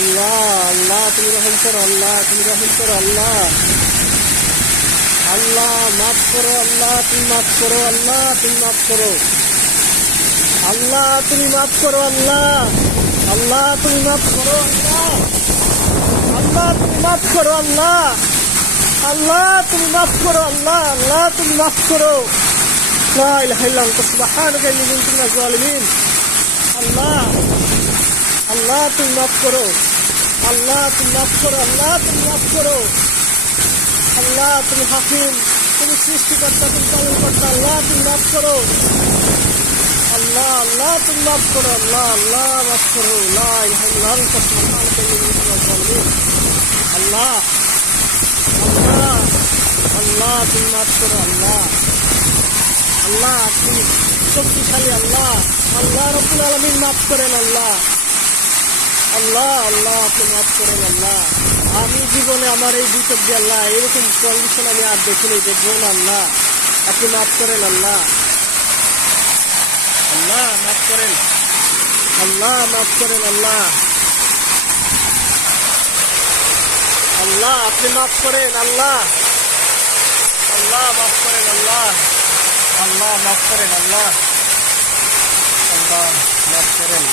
আল্লাহ আল্লাহ তুমি রহম করো, আল্লাহ তুমি রহম করো, আল্লাহ আল্লাহ মাফ করো, আল্লাহ তুমি মাফ করো, আল্লাহ তুমি মাফ করো, আল্লাহ তুমি মাফ করো, আল্লাহ আল্লাহ তুমি মাফ করো, আল্লাহ আল্লাহ তুমি মাফ করো, আল্লাহ আল্লাহ তুমি মাফ করো, আল্লাহ আল্লাহ তুমি মাফ করো। লা ইলাহা ইল্লা আনতা সুবহানাকা ইন্নী কুনতু মিনাজ জালিমিন। আল্লাহ আল্লাহ তুমি মাফ করো, আল্লাহ তুমি মাফ করো, আল্লাহ তুমি মাফ করো, আল্লাহ তুমি হাকিম, তুমি সৃষ্টিকর্তা, তুমি পালনকর্তা, আল্লাহ তুমি মাফ করো, আল্লাহ আল্লাহ তুমি মাফ করো, আল্লাহ আল্লাহ মাফ করো। লা ইলাহা ইল্লা আনতা সুবহানাকা ইন্নী কুনতু মিনাজ জালিমিন। আল্লাহ আল্লাহ আল্লাহ তুমি মাফ করো, আল্লাহ আল্লাহ তুমি শক্তিশালী, আল্লাহ আল্লাহ রাব্বুল আলামিন মাফ করেন, আল্লাহ আল্লাহ আল্লাহ আপনি মাফ করেন, আল্লাহ আমি জীবনে আমার এই দুই চোখ দিয়ে আল্লাহ এরকম কন্ডিশন আমি আর দেখিনি, দেখবো না, আল্লাহ আপনি মাফ করেন, আল্লাহ আল্লাহ মাফ করেন, আল্লাহ মাফ করেন, আল্লাহ আল্লাহ আপনি মাফ করেন, আল্লাহ আল্লাহ মাফ করেন, আল্লাহ আল্লাহ মাফ করেন, আল্লাহ আল্লাহ মাফ করেন।